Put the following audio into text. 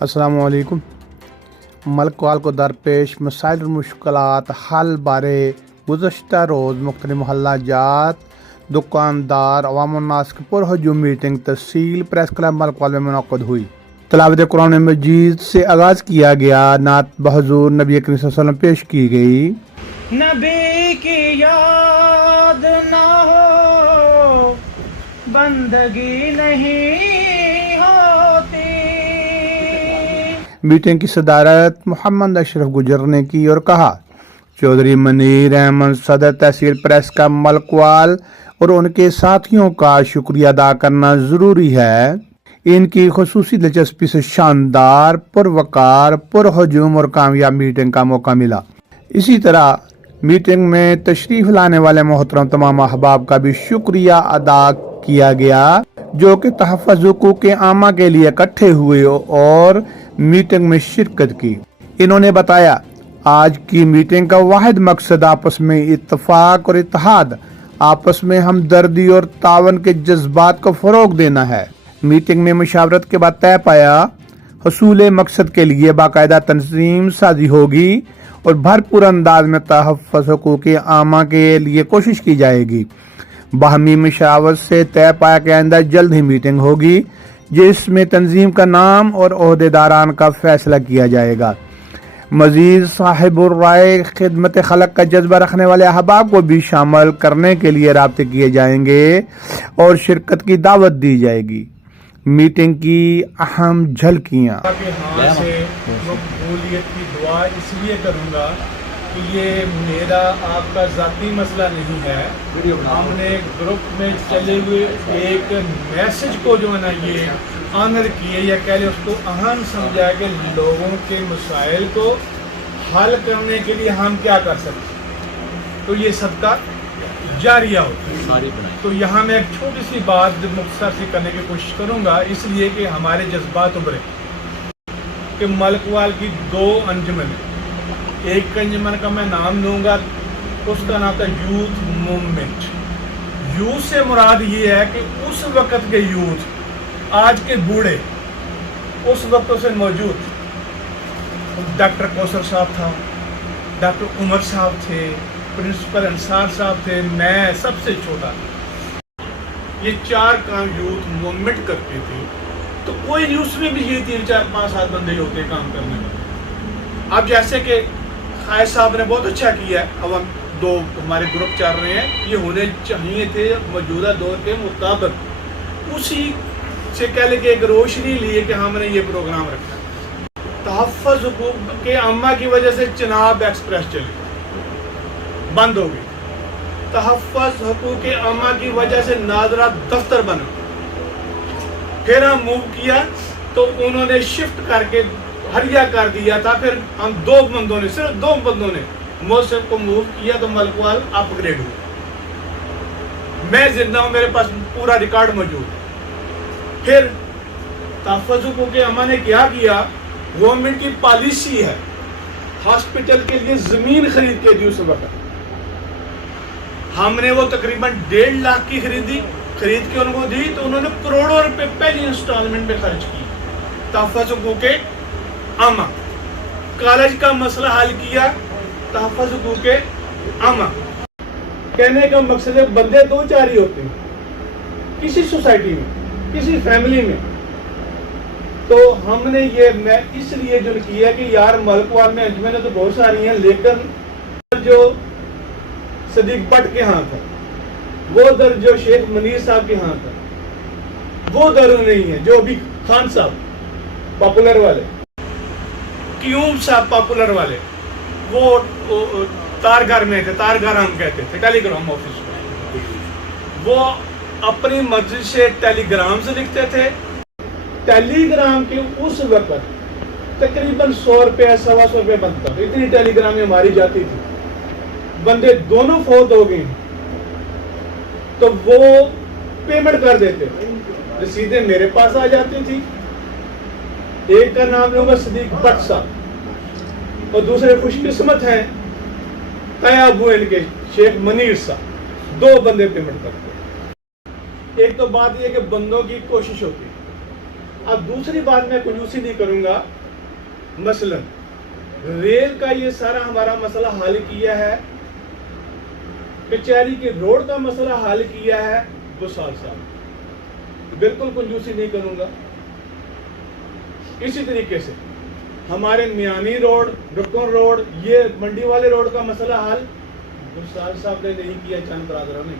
السلام علیکم۔ ملک وال کو درپیش مسائل اور مشکلات حل بارے گزشتہ روز مختلف محلہ جات دکاندار عوام الناس کی پرہجوم میٹنگ تفصیل پریس کلب ملک وال میں منعقد ہوئی۔ تلاوت قرآن مجید سے آغاز کیا گیا، نعت بحضور نبی کریم صلی اللہ علیہ وسلم پیش کی گئی۔ نبی کی یاد نہ ہو بندگی نہیں ہوتی۔ میٹنگ کی صدارت محمد اشرف گجر نے کی اور کہا، چودھری منیر احمد صدر تحصیل پریس کلب ملک وال اور ان کے ساتھیوں کا شکریہ ادا کرنا ضروری ہے۔ ان کی خصوصی دلچسپی سے شاندار، پروقار، پرہجوم اور کامیاب میٹنگ کا موقع ملا۔ اسی طرح میٹنگ میں تشریف لانے والے محترم تمام احباب کا بھی شکریہ ادا کیا گیا جو کہ تحفظ حقوق عامہ کے لیے اکٹھے ہوئے اور میٹنگ میں شرکت کی۔ انہوں نے بتایا، آج کی میٹنگ کا واحد مقصد آپس میں اتفاق اور اتحاد، آپس میں ہمدردی اور تعاون کے جذبات کو فروغ دینا ہے۔ میٹنگ میں مشاورت کے بعد طے پایا، حصول مقصد کے لیے باقاعدہ تنظیم سازی ہوگی اور بھرپور انداز میں تحفظ حقوق عامہ کے لیے کوشش کی جائے گی۔ باہمی مشاورت سے طے پایا کہ آئندہ جلد ہی میٹنگ ہوگی جس میں تنظیم کا نام اور عہدیداران کا فیصلہ کیا جائے گا۔ مزید صاحب الرائے خدمت خلق کا جذبہ رکھنے والے احباب کو بھی شامل کرنے کے لیے رابطے کیے جائیں گے اور شرکت کی دعوت دی جائے گی۔ میٹنگ کی اہم جھلکیاں۔ ہاں سے مقبولیت کی دعا اس لیے کروں گا کہ یہ میرا آپ کا ذاتی مسئلہ نہیں ہے۔ ہم نے گروپ میں چلے ہوئے ایک میسج کو جو ہے نا یہ آنر کیے یا کہہ لیں اس کو اہم سمجھا کہ لوگوں کے مسائل کو حل کرنے کے لیے ہم کیا کر سکتے، تو یہ صدقہ جاریہ ہوتا ہے۔ تو یہاں میں ایک چھوٹی سی بات مختصر سی کرنے کی کوشش کروں گا، اس لیے کہ ہمارے جذبات ابھرے کہ ملک وال کی دو انجمن ہیں۔ ایک انجمن کا میں نام لوں گا، اس کا نام تھا یوتھ موومنٹ۔ یوتھ سے مراد یہ ہے کہ اس وقت کے یوتھ، آج کے بوڑھے اس وقت سے موجود، ڈاکٹر کوثر صاحب تھا، ڈاکٹر عمر صاحب تھے، پرنسپل انصار صاحب تھے، میں سب سے چھوٹا تھا۔ یہ چار کام یوتھ موومنٹ کرتی تھی، تو کوئی نہیں، اس میں بھی یہ 3 4 5 7 بندے ہوتے ہیں کام کرنے میں۔ اب جیسے کہ خائد صاحب نے بہت اچھا کیا ہے، اب ہم 2 ہمارے گروپ چل رہے ہیں، یہ ہونے چاہیے تھے موجودہ دور کے مطابق، اسی سے کہہ لیں کہ ایک روشنی لیے کہ ہم نے یہ پروگرام رکھا۔ تحفظ حقوق کے عامہ کی وجہ سے چناب ایکسپریس چلی، بند ہو گئی۔ تحفظ حقوق عامہ کی وجہ سے ناظرہ دفتر بنا، پھر ہم موو کیا تو انہوں نے شفٹ کر کے ہریا کر دیا تھا، پھر ہم 2 بندوں نے، صرف 2 بندوں نے موصف کو موو کیا تو ملک وال اپ گریڈ ہوا۔ میں زندہ ہوں، میرے پاس پورا ریکارڈ موجود۔ پھر تحفظ حقوق عامہ نے کیا کیا، گورنمنٹ کی پالیسی ہے ہاسپٹل کے لیے زمین خرید کے دی، اس وقت ہم نے وہ تقریباً 1.5 لاکھ کی خرید کے ان کو دی، تو انہوں نے کروڑوں روپے پہلی انسٹالمنٹ میں خرچ کی۔ تحفظ حقوق عامہ۔ کالج کا مسئلہ حل کیا، تحفظ حقوق عامہ۔ کہنے کا مقصد ہے بندے 2 4 ہی ہوتے ہیں کسی سوسائٹی میں، کسی فیملی میں، تو ہم نے یہ میں اس لیے جو کیا کہ یار ملک وال میں انجمنیں تو بہت ساری ہیں، لیکن جو صدیق بٹ کے ہاں تھا، وہ در جو شیخ منیر صاحب کے ہاں تھا، وہ در نہیں ہے جو ابھی خان صاحب پاپولر والے، کیوب صاحب پاپولر والے، وہ تار گھر میں تھے، تار گھر ہم کہتے تھے، ٹیلی گرام آفس میں، وہ اپنی مرضی سے ٹیلی گرام سے لکھتے تھے۔ ٹیلی گرام کے اس وقت تقریباً 100 روپے 125 روپے بنتا، اتنی ٹیلی گرام ہماری جاتی تھی۔ بندے دونوں فوت ہو گئے تو وہ پیمنٹ کر دیتے، رسیدیں میرے پاس آ جاتی تھی۔ ایک کا نام لوں گا صدیق بٹ صاحب، اور دوسرے خوش قسمت ہیں طیب ابو ان کے شیخ منیر صاحب، 2 بندے پیمنٹ کرتے۔ ایک تو بات یہ کہ بندوں کی کوشش ہوتی ہے، اب دوسری بات میں کنجوسی نہیں کروں گا، مثلا ریل کا یہ سارا ہمارا مسئلہ حل کیا ہے، کچہری کے روڈ کا مسئلہ حل کیا ہے 2 سال صاحب، بالکل کنجوسی نہیں کروں گا۔ اسی طریقے سے ہمارے میانی روڈ، رکن روڈ، یہ منڈی والے روڈ کا مسئلہ حل 2 سال صاحب نے نہیں کیا چند برادروں نے۔